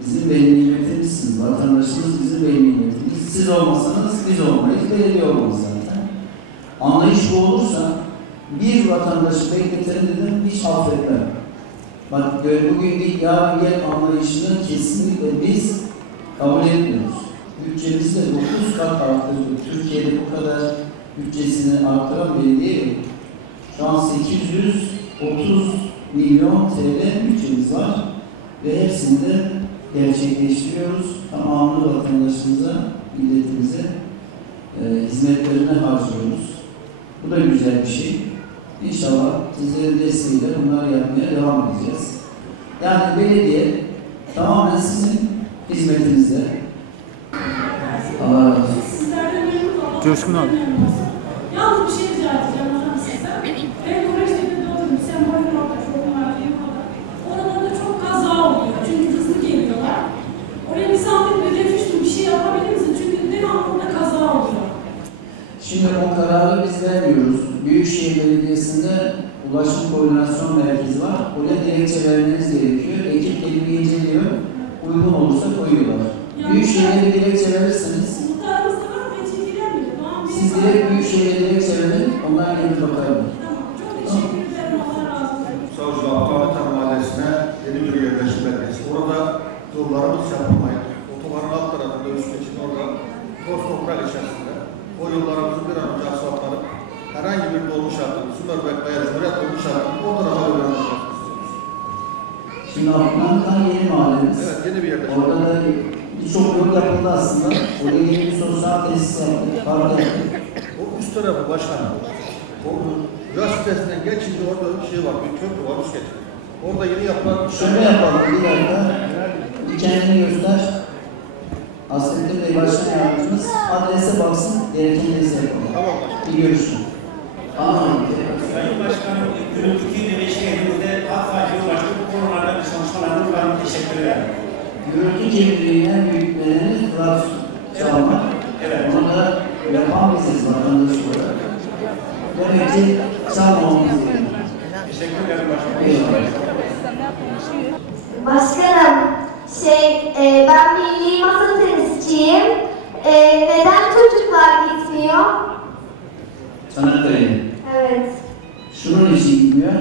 bizim veli nimetimizsiniz. Vatandaşımız bizim veli nimetimiz. Siz olmasanız biz olmayız, belediye olmaz zaten. Anlayış bu olursa bir vatandaşı bekletenin hiç affetmem. Bak bugün değil, yarın gel anlayışını kesinlikle biz kabul etmiyoruz. Bütçemizi de 9 kat arttırdık. Türkiye'de bu kadar bütçesini arttıran belediye yok. Şu an 830 milyon TL bütçemiz var ve hepsini de gerçekleştiriyoruz. Tamamını vatandaşımıza, milletimize hizmetlerine harcıyoruz. Bu da güzel bir şey. İnşallah sizlerin desteğiyle bunları yapmaya devam edeceğiz. Yani belediye tamamen sizin hizmetinizde. Allah razı olsun. Sizlerden memnun olalım. Coşkun abi. Yalnız bir şey rica edeceğim hocam sizden. Ben Koreştepe'de oturdum. Sembolün orada, şokun var diyeyim orada. Oralarda çok kaza oluyor. Çünkü hızlı geliyorlar. Oraya bir zahmet ve refüjlü bir şey yapabilir misin? Çünkü devamlı orada kaza oluyor. Şimdi o kararı biz vermiyoruz. Büyükşehir Belediyesi'nde Ulaşım Koordinasyon Merkezi var. Oraya dilekçe vermeniz gerekiyor. Ekip gelip inceliyor. Uygun olursa koyuyorlar. Büyükşehir'e bir dilekçe verirseniz Muhtarımızda var mı? Hiç ilgilenmiyor. siz direkt Büyükşehir'e dilekçe verin. Onlar gelip bakarlar. Tamam. Çok teşekkür ederim. Allah razı olsun. Savcılar Abdülhamit Mahallesi'ne yeni bir yerleşim merkezi. Orada yollarımız yapılmayı, otobanın alt tarafında üst geçin orada toz toprak içerisinde o yollarımızı bir an önce asfaltlanıp herhangi bir dolmuş hattını, Sümerberk veya Cumhuriyet dolmuş hattını o tarafa yönlendirmek istiyoruz. Şimdi Abdülhamit yeni mahallemiz. Evet, yeni bir yerleşim. Orada da birçok yol yapıldı aslında. Oraya yeni bir sosyal tesis yaptık, park yaptık. O üst tarafı başkanım. O yol sitesinden geçince orada bir şey var, bir köprü var, üst geçin. Orada yeni yapılan... Şöyle yapalım, bir dakika. Bir kendini göster. Asrettin Bey Başkan Yardımcımız adrese baksın, gerekenleri yapalım. Tamam. Bir görüşün. Anladım. Sayın Başkanım, gürültü ve şehrimizde hatta ulaştık bu konularda bir çalışmalarınız var. Teşekkür ederim. Gürültü kirliliğinin en büyük nedeni kulak çalmak. Evet. Bunu da yapan biziz vatandaş olarak. Demek ki çalmamamız gerekiyor. Teşekkür ederim başkanım. Başkanım, ben milli masa tenisçiyim. Neden çocuklar gitmiyor? Çanakkale'ye. Evet. Şunun için gitmiyor.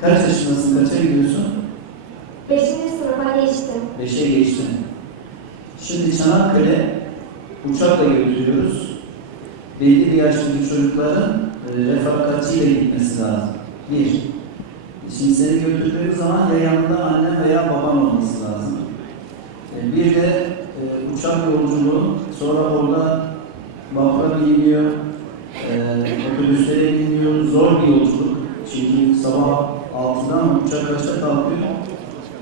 Kaç yaşındasın, kaça gidiyorsun? 5. sınıfa geçtim. 5'e geçtin. Şimdi Çanakkale uçakla götürüyoruz. Belli bir yaştaki çocukların refakatiyle gitmesi lazım. Bir. Şimdi seni götürdüğümüz zaman ya yanında anne veya baban olması lazım. Bir de uçak yolculuğu, sonra orada vapura biniliyor, otobüslere biniliyor, zor bir yolculuk. Çünkü sabah 6'dan uçak kaçta kalkıyor?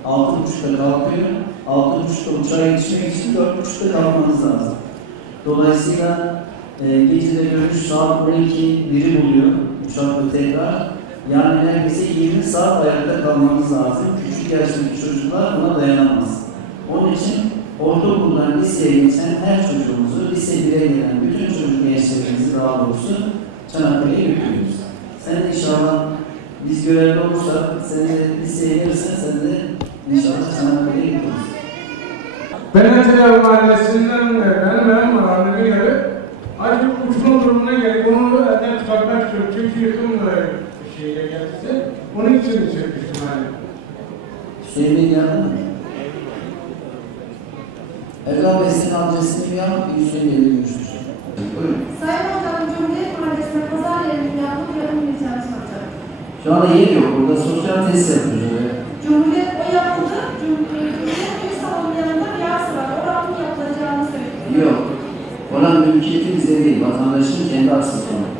6.30'da kalkıyor. 6.30'da uçağa yetişmek için 4.30'da kalkmanız lazım. Dolayısıyla gecede dönüş saat 12-1'i buluyor uçakla tekrar. Yani neredeyse 20 saat ayakta kalmanız lazım. Küçük yaştaki çocuklar buna dayanamaz. Onun için ortaokuldan liseye geçen her çocuğumuzu, lise 1'e gelen bütün çocuk gençlerimizi daha doğrusu Çanakkale'ye götürüyoruz. Sen de inşallah biz görevli olursak, sen de liseye gelirsen sen de inşallah Çanakkale'ye gidiyoruz. Beneteler Mahallesi'nden benim mahalleme göre acil uçma durumuna gelip onu elden çıkartmak istiyorum. Çünkü yıkım şeyle geldiyse onun için çekmiştim hani. Hüseyin Bey geldi mi? Erdal Bey senin adresini bir yap, Hüseyin Bey'le görüşmüş. Buyurun. Sayın Hocam, Cumhuriyet Mahallesi'ne pazar yerinin yaptığı yarım rica soracağım. Şu anda yer yok, burada sosyal tesis yapıyoruz. Cumhuriyet o yapıldı, Cumhuriyet bir salonun yanında bir arsa var. Oranın yapılacağını söylüyor. Yok. Oranın mülkiyeti bize değil, vatandaşın kendi arsası var.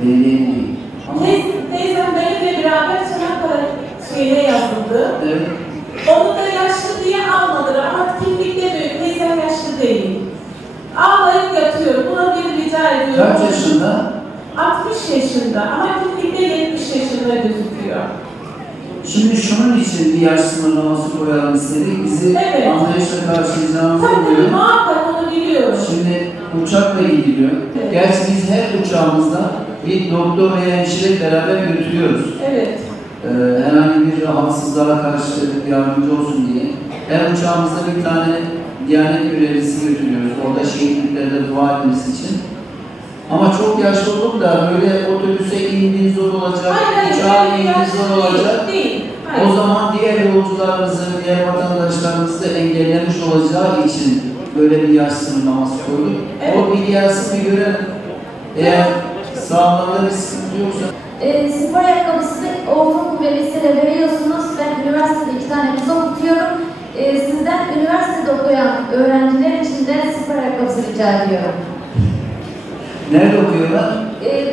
Belediyenin değil. Ama... Teyzem benimle beraber Çanakkale şeyine yazıldı. Evet. Onu da yaşlı diye almadılar ama kimlikte diyor teyzem yaşlı değil. Ağlayıp yatıyor. Buna bir rica ediyorum. Kaç yaşında? 60 yaşında ama kimlikte 70 yaşında gözüküyor. Şimdi şunun için bir yaş sınırlaması koyalım istedik. Bizi Evet. anlayışla karşılayacağımızı Tabii biliyorum. muhakkak onu biliyorum. Şimdi uçakla gidiliyor. Evet. Gerçi biz her uçağımızda bir doktor veya hemşire beraber götürüyoruz. Evet. Herhangi bir rahatsızlığa karşı yardımcı olsun diye. Her her uçağımızda bir tane Diyanet görevlisi götürüyoruz. Orada şehitliklerde dua etmesi için. Ama çok yaşlı olup da böyle otobüse indiğiniz zor olacak, uçağa indiğiniz zor olacak. Değil. O zaman diğer yolcularımızı, diğer vatandaşlarımızı da engellemiş olacağı için böyle bir yaş sınırlaması koyduk. Evet. O bir gelsin bir görelim. Eğer sağlığında bir sıkıntı yoksa. Spor ayakkabısı ortaokul ve lisede veriyorsunuz. Ben üniversitede 2 tane kız okutuyorum. Sizden üniversitede okuyan öğrenciler için de spor ayakkabısı rica ediyorum. Nerede okuyorlar?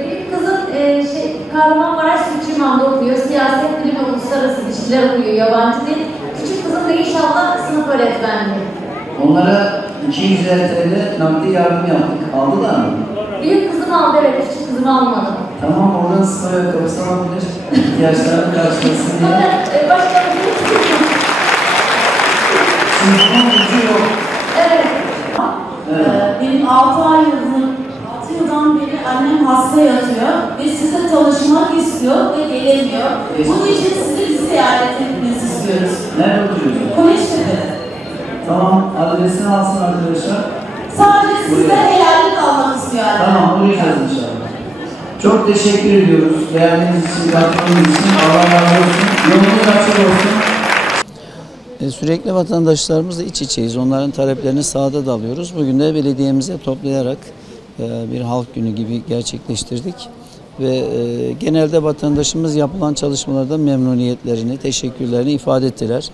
Büyük kızım Kahramanmaraş Sütçüman'da okuyor. Siyaset bilimi, uluslararası ilişkiler okuyor, yabancı dil. Küçük kızım da inşallah sınıf öğretmenliği. Onlara 250 TL nakdi yardım yaptık. Aldılar mı? Büyük kızım aldı, evet, küçük kızım almadı. Tamam, oradan spor ayakkabısı alabilir. İhtiyaçlarını karşılasın diye. Fakat başka bir şey yok. Sınıfın gücü yok. Evet. Benim 6 yıldan beri annem hasta yatıyor ve size tanışmak istiyor ve gelemiyor. Bunun için sizi bir ziyaret etmenizi istiyoruz. Nerede oturuyorsun? Koneştepe'de. Tamam, adresini alsın arkadaşlar. Sadece sizden helallik almak istiyor annem. Tamam, uğrayacağız inşallah. Çok teşekkür ediyoruz. Beğendiğiniz için, katkınız için. Allah razı olsun. Yolunuz açık olsun. Sürekli vatandaşlarımızla iç içeyiz. Onların taleplerini sahada da alıyoruz. Bugün de belediyemize toplayarak bir halk günü gibi gerçekleştirdik. Ve genelde vatandaşımız yapılan çalışmalardan memnuniyetlerini, teşekkürlerini ifade ettiler.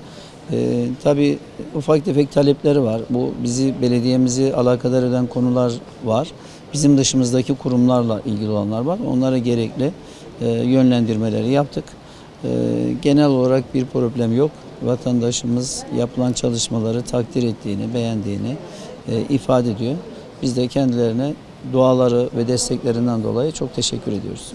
Tabii ufak tefek talepleri var. Bu belediyemizi alakadar eden konular var. Bizim dışımızdaki kurumlarla ilgili olanlar var. Onlara gerekli yönlendirmeleri yaptık. Genel olarak bir problem yok. Vatandaşımız yapılan çalışmaları takdir ettiğini, beğendiğini ifade ediyor. Biz de kendilerine duaları ve desteklerinden dolayı çok teşekkür ediyoruz.